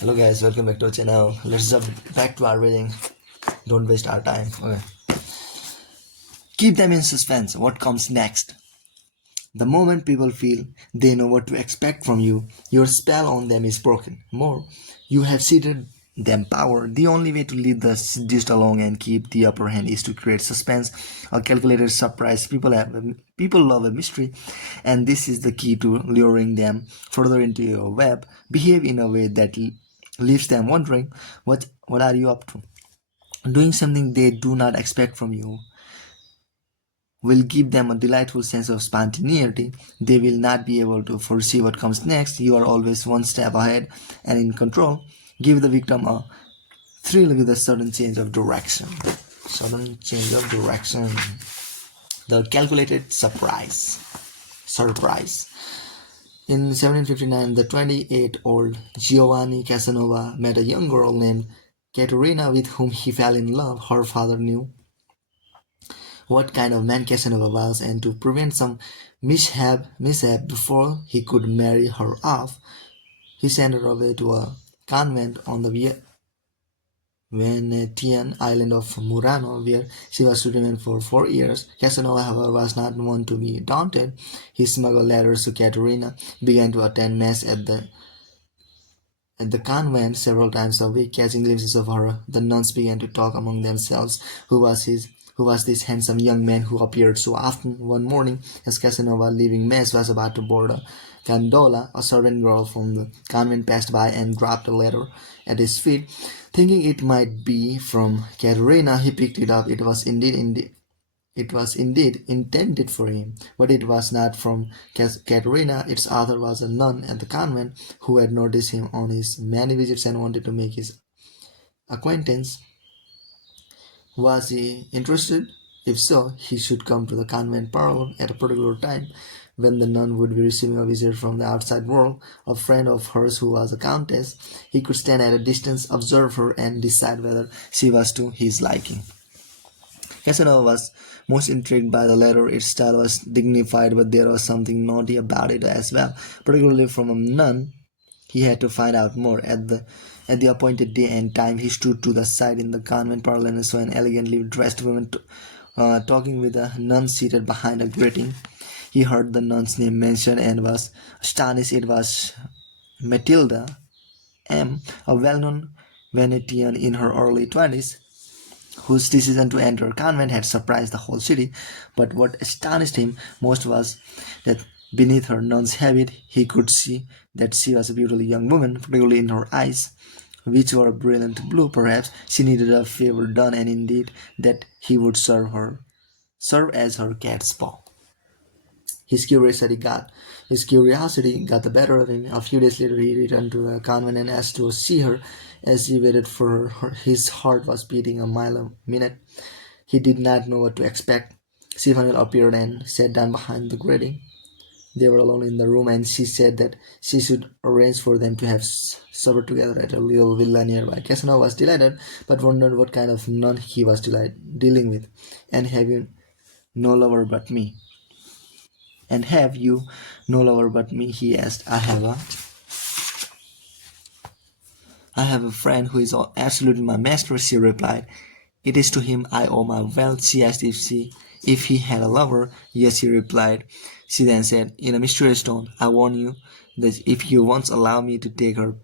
Hello guys, welcome back to our channel. Let's jump back to our reading. Don't waste our time. Okay. Keep them in suspense. What comes next? The moment people feel they know what to expect from you, your spell on them is broken. More, you have ceded them power. The only way to lead the seduced along and keep the upper hand is to create suspense, a calculated surprise. People love a mystery, and this is the key to luring them further into your web. Behave in a way that leaves them wondering, what are you up to? Doing something they do not expect from you will give them a delightful sense of spontaneity. They will not be able to foresee what comes next. You are always one step ahead and in control. Give the victim a thrill with a sudden change of direction. Sudden change of direction. The calculated surprise. Surprise. In 1759, the 28-year-old Giovanni Casanova met a young girl named Caterina with whom he fell in love. Her father knew what kind of man Casanova was, and to prevent some mishap before he could marry her off, he sent her away to a convent on the Venetian island of Murano, where she was to remain for 4 years. Casanova, however, was not one to be daunted. He smuggled letters to Caterina, began to attend mass at the convent several times a week. Catching glimpses of her, the nuns began to talk among themselves. Who was this handsome young man who appeared so often? One morning, as Casanova, leaving mass, was about to board a gondola, a servant girl from the convent passed by and dropped a letter at his feet. Thinking it might be from Caterina, he picked it up. It was indeed intended for him, but it was not from Caterina. Its author was a nun at the convent who had noticed him on his many visits and wanted to make his acquaintance. Was he interested? If so, he should come to the convent parlor at a particular time when the nun would be receiving a visit from the outside world. A friend of hers who was a countess, he could stand at a distance, observe her, and decide whether she was to his liking. Casanova was most intrigued by the letter. Its style was dignified, but there was something naughty about it as well, particularly from a nun. He had to find out more. At the appointed day and time, he stood to the side in the convent parlor and saw an elegantly dressed woman talking with a nun seated behind a grating. He heard the nun's name mentioned and was astonished. It was Matilda M., a well-known Venetian in her early 20s, whose decision to enter a convent had surprised the whole city. But what astonished him most was that beneath her nun's habit he could see that she was a beautiful young woman, particularly in her eyes, which were brilliant blue. Perhaps she needed a favor done, and indeed that he would serve as her cat's paw. His curiosity got the better of him. A few days later he returned to the convent and asked to see her. As he waited for her, his heart was beating a mile a minute. He did not know what to expect. Stephanie appeared and sat down behind the grating. They were alone in the room, and she said that she should arrange for them to have supper together at a little villa nearby. Casanova was delighted, but wondered what kind of nun he was dealing with. And have you no lover but me? And have you no lover but me? He asked. I have a friend who is absolutely my master, she replied. It is to him I owe my wealth. She asked if he had a lover. Yes, he replied. She then said, in a mysterious tone, I warn you that if you once allow me to take her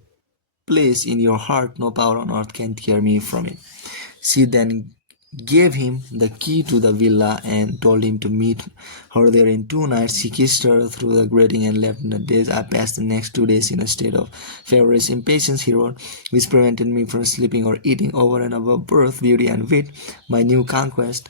place in your heart, no power on earth can tear me from it. She then gave him the key to the villa and told him to meet her there in 2 nights. He kissed her through the grating and left in a daze. I passed the next 2 days in a state of feverish impatience, he wrote, which prevented me from sleeping or eating. Over and above birth, beauty, and wit, my new conquest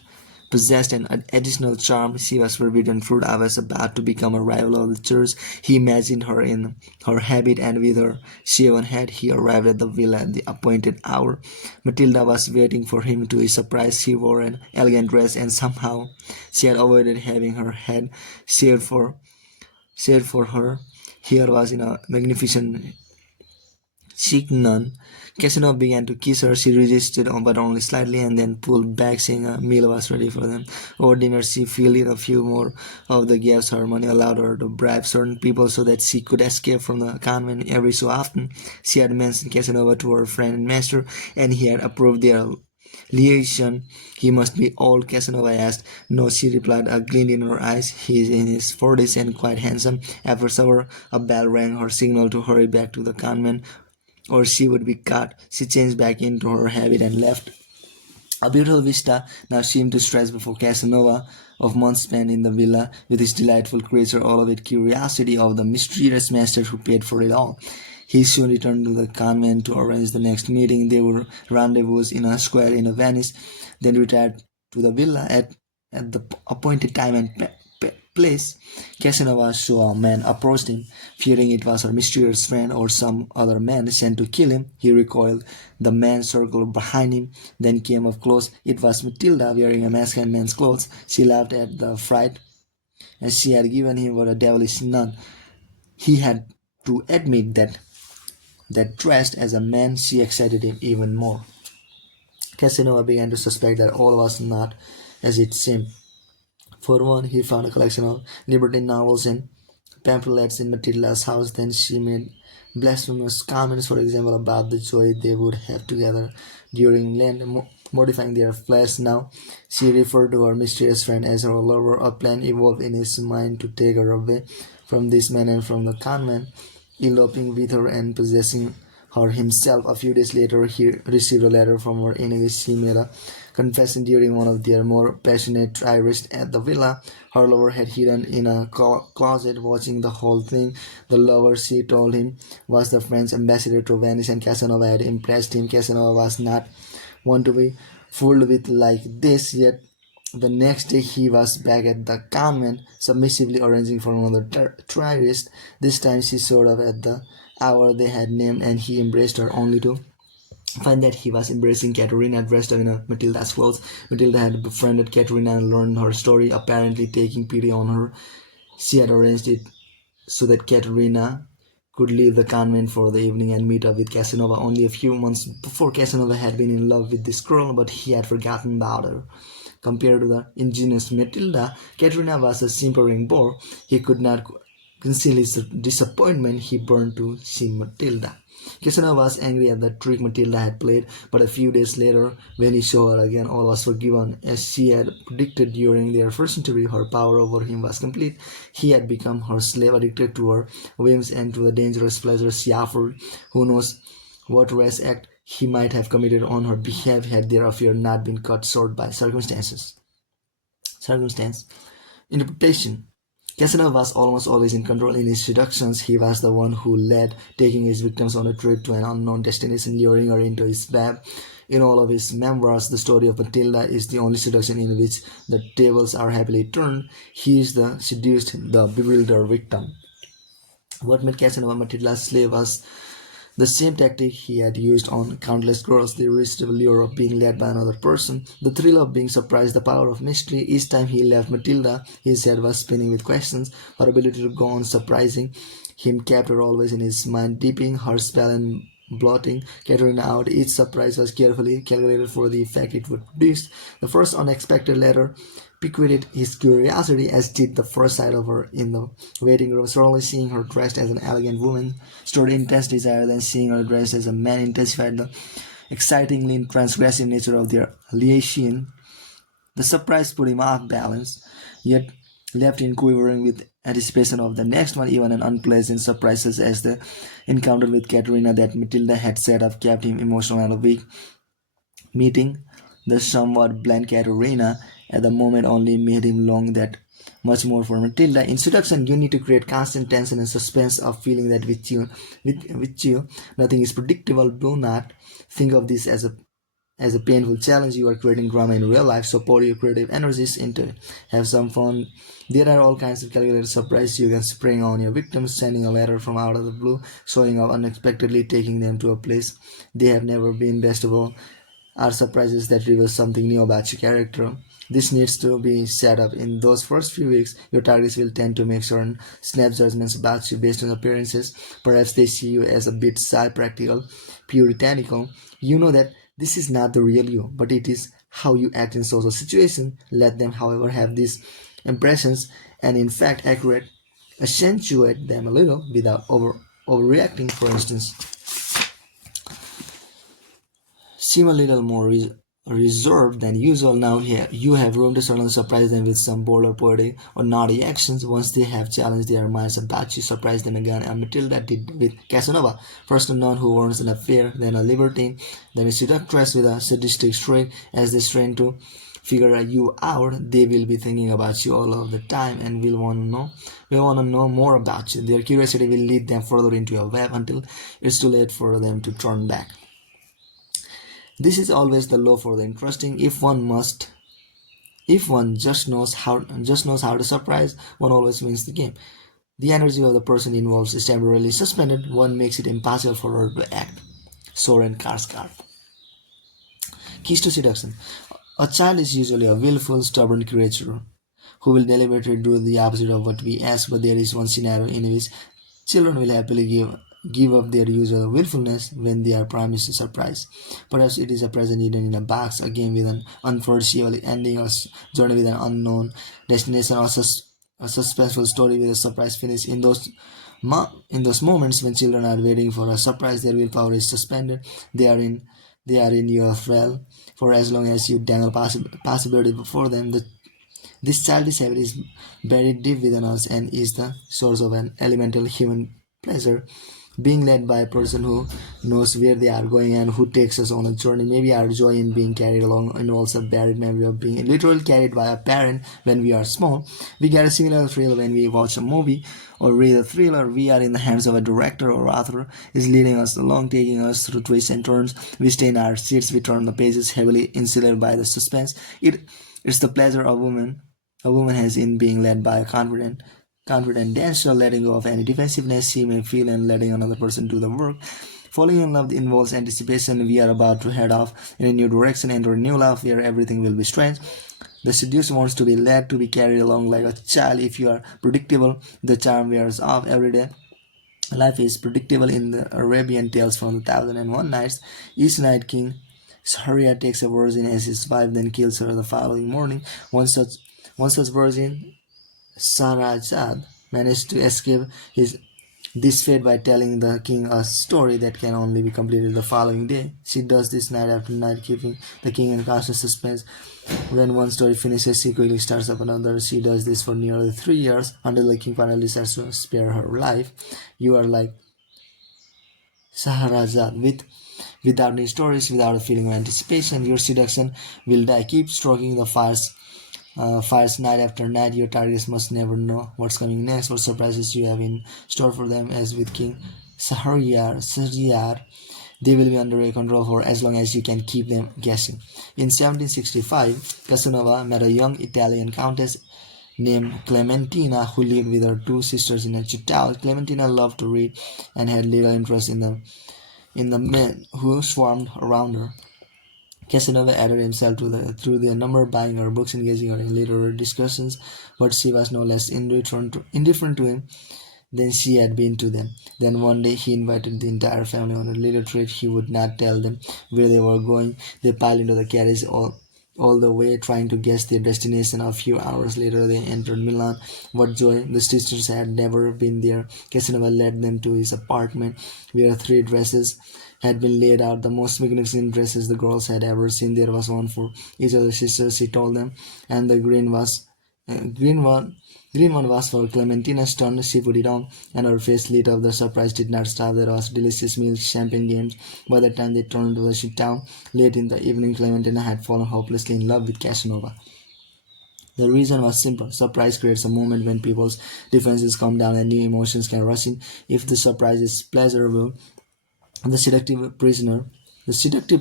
possessed an additional charm. She was forbidden fruit. I was about to become a rival of the church. He imagined her in her habit and with her shaven head. He arrived at the villa at the appointed hour. Matilda was waiting for him. To his surprise, she wore an elegant dress, and somehow she had avoided having her head shaved for her. Hair was in a magnificent Seek none. Casanova began to kiss her. She resisted, but only slightly, and then pulled back, saying a meal was ready for them. Over dinner, she filled in a few more of the gifts. Her money allowed her to bribe certain people so that she could escape from the convent every so often. She had mentioned Casanova to her friend and master, and he had approved their liaison. He must be old, Casanova asked. No, she replied, a glint in her eyes. He is in his 40s and quite handsome. After supper, a bell rang, her signal to hurry back to the convent, or she would be caught. She changed back into her habit and left. A beautiful vista now seemed to stretch before Casanova, of months spent in the villa with his delightful creature, all of it curiosity of the mysterious master who paid for it all. He soon returned to the convent to arrange the next meeting. They would rendezvous in a square in Venice, then retired to the villa at the appointed time and place. Casanova saw a man approached him. Fearing it was her mysterious friend or some other man sent to kill him, he recoiled. The man circled behind him, then came up close. It was Matilda, wearing a mask and man's clothes. She laughed at the fright, and she had given him what a devilish nun. He had to admit that dressed as a man she excited him even more. Casanova began to suspect that all was not as it seemed. For one, he found a collection of libertine novels and pamphlets in Matilda's house. Then she made blasphemous comments, for example, about the joy they would have together during Lent, mortifying their flesh. Now she referred to her mysterious friend as her lover. A plan evolved in his mind to take her away from this man and from the convent, eloping with her and possessing her himself. A few days later, he received a letter from her enemy Simela, confessing during one of their more passionate trysts at the villa, her lover had hidden in a closet watching the whole thing. The lover, she told him, was the French ambassador to Venice, and Casanova had impressed him. Casanova was not one to be fooled with like this, yet the next day he was back at the convent, submissively arranging for another tryst. This time she showed up at the hour they had named, and he embraced her only to find that he was embracing Caterina dressed in a Matilda's clothes. Matilda had befriended Caterina and learned her story, apparently taking pity on her. She had arranged it so that Caterina could leave the convent for the evening and meet up with Casanova. Only a few months before, Casanova had been in love with this girl, but he had forgotten about her. Compared to the ingenious Matilda, Caterina was a simpering bore. He could not conceal his disappointment. He burned to see Matilda. Casanova was angry at the trick Matilda had played, but a few days later, when he saw her again, all was forgiven. As she had predicted during their first interview, her power over him was complete. He had become her slave, addicted to her whims and to the dangerous pleasures she offered. Who knows what rash act he might have committed on her behalf had their affair not been cut short by circumstance. Interpretation. Casanova was almost always in control in his seductions. He was the one who led, taking his victims on a trip to an unknown destination, luring her into his web. In all of his memoirs, the story of Matilda is the only seduction in which the tables are happily turned. He is the seduced, the bewildered victim. What made Casanova Matilda's slave was the same tactic he had used on countless girls, the irresistible lure of being led by another person, the thrill of being surprised, the power of mystery. Each time he left Matilda, his head was spinning with questions. Her ability to go on surprising him kept her always in his mind, deepening her spell and blotting Caterina out. Each surprise was carefully calculated for the effect it would produce. The first unexpected letter piqued his curiosity, as did the first sight of her in the waiting room. Certainly seeing her dressed as an elegant woman stirred intense desire, then seeing her dressed as a man intensified the excitingly transgressive nature of their liaison. The surprise put him off balance, yet left him quivering with anticipation of the next one. Even an unpleasant surprises as the encounter with Caterina that Matilda had set up kept him emotional and weak. Meeting the somewhat bland Caterina at the moment only made him long that much more for Matilda. In seduction, you need to create constant tension and suspense of feeling that with you nothing is predictable. Do not think of this as a painful challenge. You are creating drama in real life, so pour your creative energies into it. Have some fun. There are all kinds of calculated surprises you can spring on your victims, sending a letter from out of the blue, showing up unexpectedly, taking them to a place they have never been. Best of all, are surprises that reveal something new about your character. This needs to be set up. In those first few weeks, your targets will tend to make certain snap judgments about you based on appearances. Perhaps they see you as a bit shy, practical, puritanical. You know that this is not the real you, but it is how you act in social situations. Let them, however, have these impressions and, in fact, accurate. Accentuate them a little without overreacting. For instance, seem a little more reserved than usual. Now you have room to suddenly surprise them with some bold or poetic or naughty actions. Once they have challenged their minds about you, surprise them again. And Matilda did with Casanova. First a nun who warns an affair, then a libertine, then a seductress with a sadistic streak. As they strain to figure you out, they will be thinking about you all of the time and will want to know. Will want to know more about you. Their curiosity will lead them further into your web until it's too late for them to turn back. This is always the law for the interesting. If one just knows how to surprise, one always wins the game. The energy of the person involved is temporarily suspended. One makes it impossible for her to act. Soren Karsgaard. Keys to seduction. A child is usually a willful, stubborn creature who will deliberately do the opposite of what we ask, but there is one scenario in which children will happily give up their usual willfulness when they are promised a surprise. Perhaps it is a present hidden in a box, a game with an unforeseeable ending, a journey with an unknown destination, or a suspenseful story with a surprise finish. In those moments when children are waiting for a surprise, their willpower is suspended. They are in your thrall. For as long as you dangle possibility before them, this childish habit is buried deep within us and is the source of an elemental human pleasure. Being led by a person who knows where they are going and who takes us on a journey. Maybe our joy in being carried along involves a buried memory of being literally carried by a parent when we are small. We get a similar thrill when we watch a movie or read a thriller. We are in the hands of a director or author is leading us along, taking us through twists and turns. We stay in our seats, we turn the pages, heavily insulated by the suspense. It's the pleasure a woman has in being led by a confident dancer, letting go of any defensiveness she may feel and letting another person do the work. Falling in love involves anticipation. We are about to head off in a new direction, enter a new life where everything will be strange. The seduced wants to be led, to be carried along like a child. If you are predictable, the charm wears off every day. Life is predictable in the Arabian tales from the Thousand and One Nights. Each night, King Shahryar takes a virgin as his wife, then kills her the following morning. One such virgin, Sarajad, managed to escape this fate by telling the king a story that can only be completed the following day. She does this night after night, keeping the king in constant suspense. When one story finishes, she quickly starts up another. She does this for nearly 3 years until the king finally decides to spare her life. You are like Saharazad, without any stories, without a feeling of anticipation. Your seduction will die. Keep stroking the fires night after night. Your targets must never know what's coming next, what surprises you have in store for them. As with King Shahryar, they will be under your control for as long as you can keep them guessing. In 1765, Casanova met a young Italian countess named Clementina who lived with her two sisters in a chateau. Clementina loved to read and had little interest in the men who swarmed around her. Casanova added himself through the number, buying her books, engaging her in literary discussions, but she was no less indifferent to him than she had been to them. Then one day he invited the entire family on a little trip. He would not tell them where they were going. They piled into the carriage all the way, trying to guess their destination. A few hours later, they entered Milan. What joy! The sisters had never been there. Casanova led them to his apartment, where three dresses had been laid out, the most magnificent dresses the girls had ever seen. There was one for each of the sisters, he told them, and the green one was for Clementina. Stunned, she put it on, and her face lit up. The surprise did not stop. There was delicious meals, champagne games. By the time they turned to the chateau, late in the evening, Clementina had fallen hopelessly in love with Casanova. The reason was simple. Surprise creates a moment when people's defenses come down and new emotions can rush in. If the surprise is pleasurable, the seductive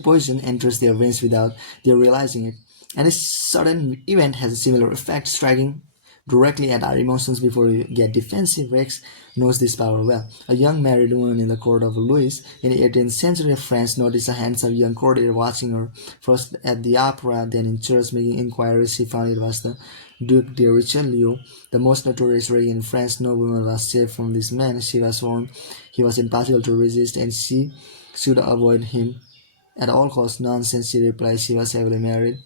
poison enters their veins without their realizing it. And a sudden event has a similar effect, striking directly at our emotions before we get defensive. Rex knows this power well. A young married woman in the court of Louis in the 18th century France noticed a handsome young courtier watching her, first at the opera, then in church. Making inquiries, she found it was the Duc de Richelieu, the most notorious rake in France. No woman was safe from this man. She was warned he was impossible to resist, and she should avoid him at all costs. Nonsense, she replied. She was heavily married.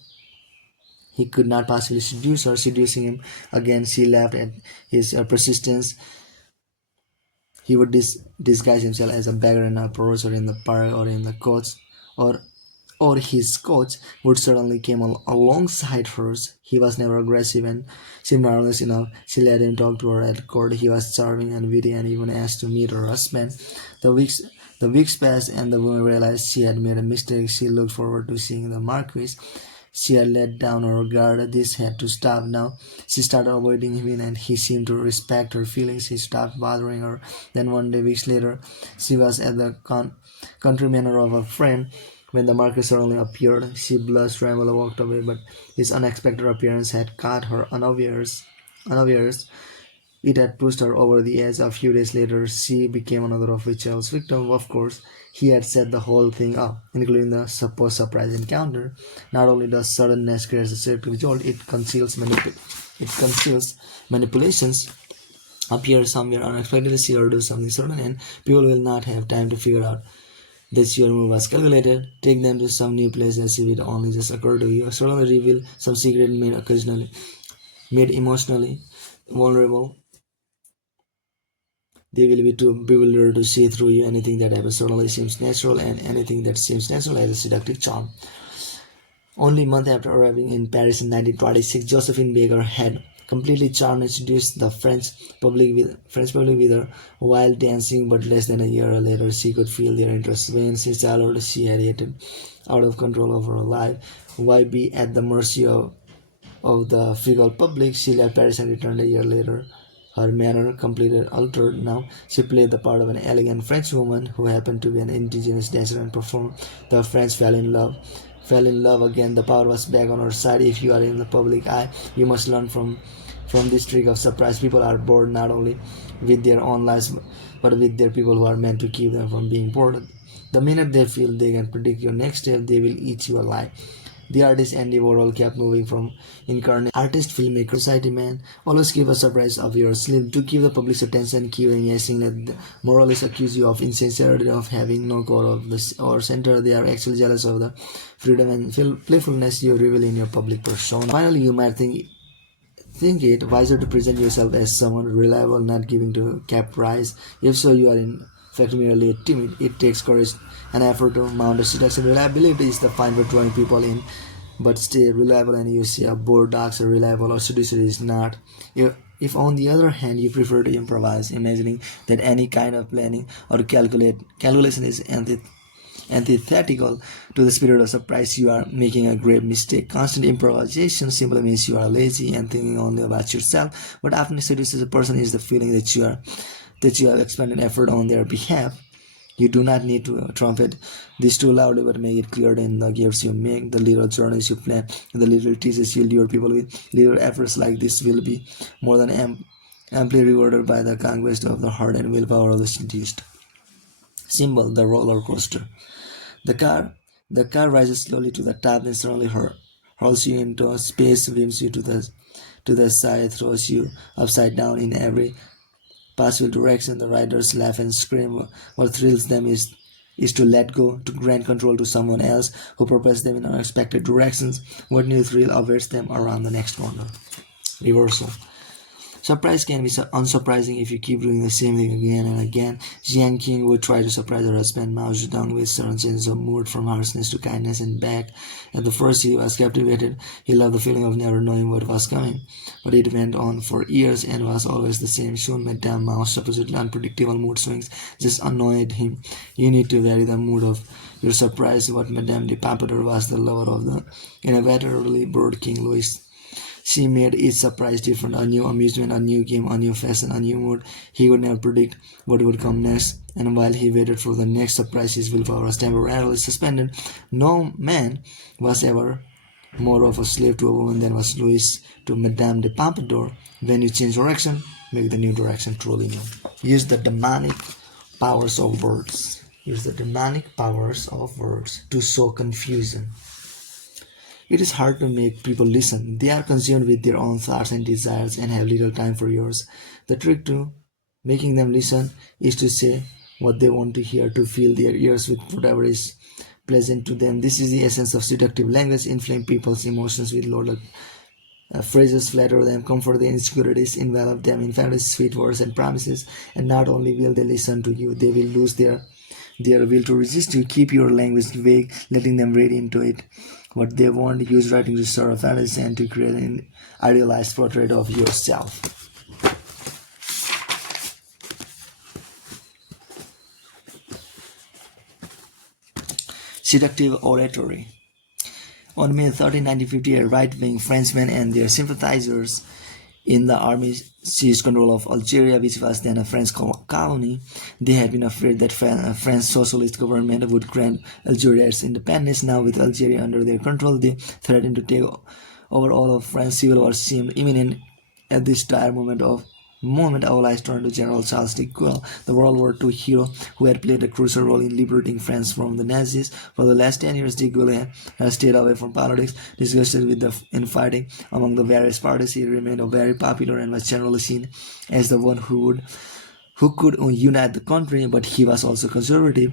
He could not possibly seduce her. Seducing him again, she laughed at his persistence. He would disguise himself as a beggar in a porch or in the park or in the coach, or his coach would suddenly come alongside hers. He was never aggressive, and she marvelous enough. She let him talk to her at court. He was charming and witty, and even asked to meet her husband. The weeks the weeks passed, and the woman realized she had made a mistake. She looked forward to seeing the Marquis. She had let down her guard. This had to stop now. She started avoiding him, and he seemed to respect her feelings. He stopped bothering her. Then one day, weeks later, she was at the country manor of a friend when the Marquis suddenly appeared. She blushed, trembled, and walked away, but his unexpected appearance had caught her unawares. Unawares. It had pushed her over the edge. A few days later, she became another of Richel's victims. Of course, he had set the whole thing up, including the supposed surprise encounter. Not only does suddenness create a selective result, it conceals manipulations. Appear somewhere unexpectedly, see or do something sudden, and people will not have time to figure out that your move was calculated. Take them to some new place as if it only just occurred to you. Suddenly reveal some secret made emotionally vulnerable. They will be too bewildered to see through you. Anything that ever suddenly seems natural, and anything that seems natural has a seductive charm. Only a month after arriving in Paris in 1926, Josephine Baker had completely charmed and seduced the French public with her wild dancing, but less than a year later she could feel their interest wane. Since childhood she had hated out of control over her life. Why be at the mercy of the fickle public? She left Paris and returned a year later. Her manner completely altered now. She played the part of an elegant French woman who happened to be an indigenous dancer and performer. The French fell in love again. The power was back on her side. If you are in the public eye, you must learn from this trick of surprise. People are bored not only with their own lives but with their people who are meant to keep them from being bored. The minute they feel they can predict your next step, they will eat you alive. The artist Andy Warhol kept moving from incarnate artist, filmmaker, society man. Always keep a surprise up your sleeve to keep the public's attention. Keep guessing that the moralists accuse you of insincerity, of having no core of the or center. They are actually jealous of the freedom and playfulness you reveal in your public persona. Finally, you might think it wiser to present yourself as someone reliable, not giving to caprice. If so, you are in fact merely timid. It takes courage and effort to mount a seduction. Reliability is the fine for drawing people in, but stay reliable and you see a bored dogs are reliable or seducer is not. If on the other hand you prefer to improvise, imagining that any kind of planning or calculation is antithetical to the spirit of surprise, you are making a grave mistake. Constant improvisation simply means you are lazy and thinking only about yourself. What often seduces a person is the feeling that you have expended effort on their behalf. You do not need to trumpet this too loudly, but make it clear in the gifts you make, the little journeys you plan, the little teases you lure people with. Little efforts like this will be more than amply rewarded by the conquest of the heart and willpower of the seduced. Symbol: the roller coaster. The car the car rises slowly to the top, then suddenly hurls you into space, whims you to the side, throws you upside down in every possible direction. The riders laugh and scream. What thrills them is to let go, to grant control to someone else who propels them in unexpected directions. What new thrill awaits them around the next corner? Reversal. Surprise can be unsurprising if you keep doing the same thing again and again. Jiang Qing would try to surprise her husband Mao Zedong with sudden changes of mood from harshness to kindness and back. At the first he was captivated. He loved the feeling of never knowing what was coming. But it went on for years and was always the same. Soon Madame Mao's supposedly unpredictable mood swings just annoyed him. You need to vary the mood of your surprise. What Madame de Pompadour was the lover of the inevitably bored King Louis. She made each surprise different, a new amusement, a new game, a new fashion, a new mood. He could never predict what would come next, and while he waited for the next surprise, his willpower was temporarily suspended. No man was ever more of a slave to a woman than was Louis to Madame de Pompadour. When you change direction, make the new direction truly new. Use the demonic powers of words. Use the demonic powers of words to sow confusion. It is hard to make people listen. They are consumed with their own thoughts and desires and have little time for yours. The trick to making them listen is to say what they want to hear, to fill their ears with whatever is pleasant to them. This is the essence of seductive language. Inflame people's emotions with loaded phrases, flatter them, comfort their insecurities, envelop them in fantasies, sweet words, and promises. And not only will they listen to you, they will lose their will to resist you. Keep your language vague, letting them read into it what they want. Use writing to stir a fantasy and to create an idealized portrait of yourself. Seductive oratory. On May 13, 1958, right-wing Frenchmen and their sympathizers in the army seized control of Algeria, which was then a French colony. They had been afraid that French socialist government would grant Algeria its independence. Now, with Algeria under their control, they threatened to take over all of France. Civil war seemed imminent at this dire moment. Our eyes turned to General Charles de Gaulle, the World War II hero who had played a crucial role in liberating France from the Nazis. For the last 10 years, de Gaulle had stayed away from politics. Disgusted with the infighting among the various parties, he remained very popular and was generally seen as the one who could unite the country, but he was also conservative,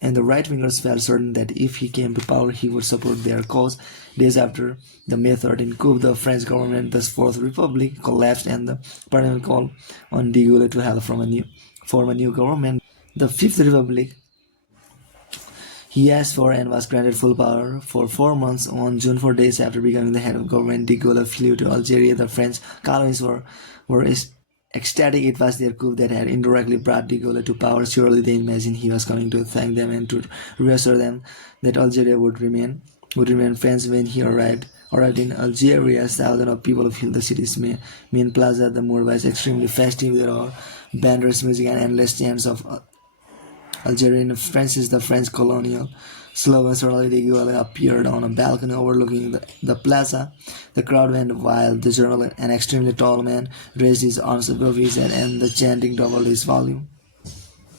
and the right-wingers felt certain that if he came to power, he would support their cause. Days after the May 13 coup, the French government, the Fourth Republic, collapsed, and the Parliament called on de Gaulle to help form a new government. The Fifth Republic he asked for and was granted full power for 4 months. On June 4, days after becoming the head of government, de Gaulle flew to Algeria. The French colonies were ecstatic. It was their coup that had indirectly brought de Gaulle to power. Surely they imagined he was coming to thank them and to reassure them that Algeria would remain French. When he arrived in Algeria, thousands of people filled the city's main plaza. The mood was extremely festive. There were banners, music, and endless chants of Algerian France is the French colonial slogan. Suddenly de Gaulle appeared on a balcony overlooking the plaza. The crowd went wild. The general, an extremely tall man, raised his arms above his head, and the chanting doubled in volume.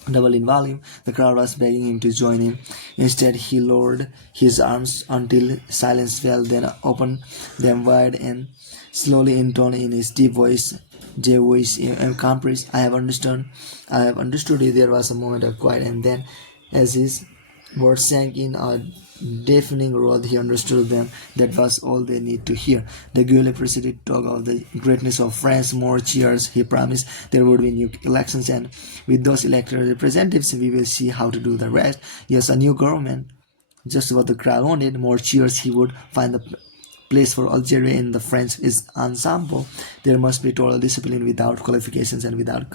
The crowd was begging him to join in. Instead, he lowered his arms until silence fell, then opened them wide and slowly intoned in his deep voice, compris. I have understood it. There was a moment of quiet, and then, as his words sank in a deafening roar, he understood them. That was all they need to hear. De Gaulle proceeded to talk of the greatness of France. More cheers. He promised there would be new elections, and with those elected representatives, we will see how to do the rest. Yes, a new government. Just what the crowd wanted. More cheers. He would find the place for Algeria in the French is ensemble. There must be total discipline without qualifications and without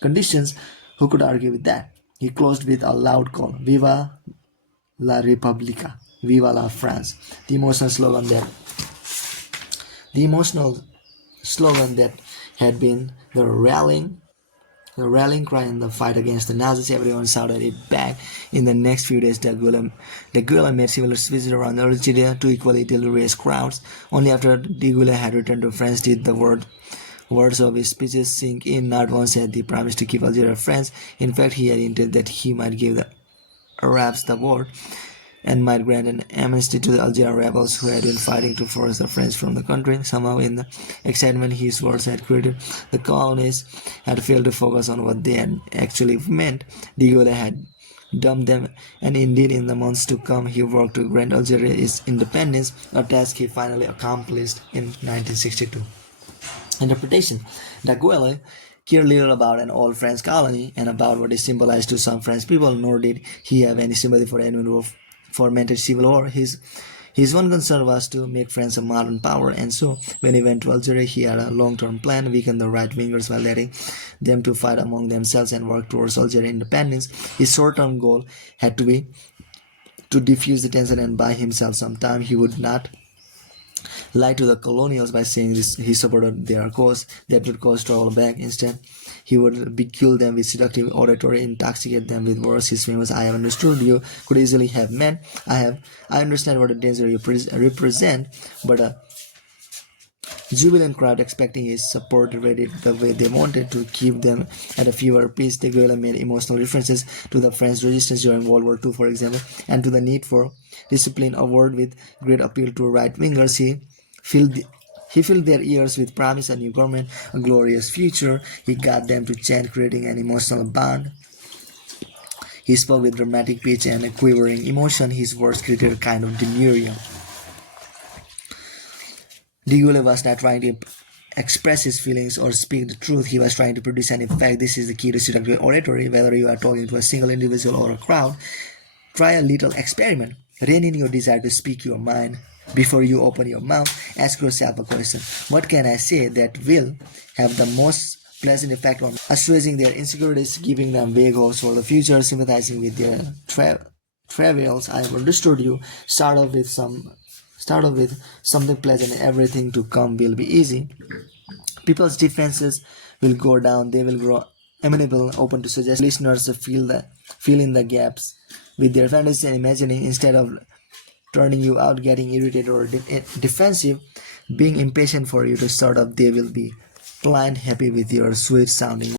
conditions. Who could argue with that? He closed with a loud call, Viva la Repubblica, Viva la France. The emotional slogan that had been the rallying cry in the fight against the Nazis. Everyone shouted it back. In the next few days, de Gaulle made similar speeches around Algeria to equally raise crowds. Only after de Gaulle had returned to France did the words of his speeches sink in. Not once had he promised to keep Algeria French. In fact, he had hinted that he might give the Arabs the war and might grant an amnesty to the Algerian rebels who had been fighting to force the French from the country. Somehow, in the excitement his words had created, the colonies had failed to focus on what they had actually meant. De Gaulle had dumped them, and indeed in the months to come he worked to grant Algeria its independence, a task he finally accomplished in 1962. Interpretation. De Gaulle cared little about an old French colony and about what it symbolized to some French people, nor did he have any sympathy for anyone who fomented civil war. His one concern was to make France a modern power, and so when he went to Algeria, he had a long-term plan: weaken the right-wingers while letting them to fight among themselves and work towards Algerian independence. His short-term goal had to be to diffuse the tension and buy himself some time. He would not lied to the colonials by saying this, he supported their cause that would cause trouble back. Instead, he would begule them with seductive oratory, intoxicate them with words. His famous "I have understood you" could easily have meant I understand what a danger you represent, but a jubilant crowd expecting his support read it the way they wanted to keep them at a fever pitch. De Gaulle made emotional references to the French resistance during World War II, for example, and to the need for discipline, a word with great appeal to right-wingers. He filled their ears with promise, a new government, a glorious future. He got them to chant, creating an emotional bond. He spoke with dramatic pitch and a quivering emotion. His words created a kind of delirium. De Gaulle was not trying to express his feelings or speak the truth. He was trying to produce an effect. This is the key to seductive oratory. Whether you are talking to a single individual or a crowd, try a little experiment. Rein in your desire to speak your mind. Before you open your mouth, ask yourself a question. What can I say that will have the most pleasant effect on assuaging their insecurities, giving them vague hopes for the future, sympathizing with their travails? I have understood you. Start off with something pleasant, and everything to come will be easy. People's defenses will go down. They will grow amenable, open to suggest. Listeners fill in the gaps with their fantasy and imagining, instead of turning you out, getting irritated or defensive, being impatient for you to start up. They will be blind happy with your sweet sounding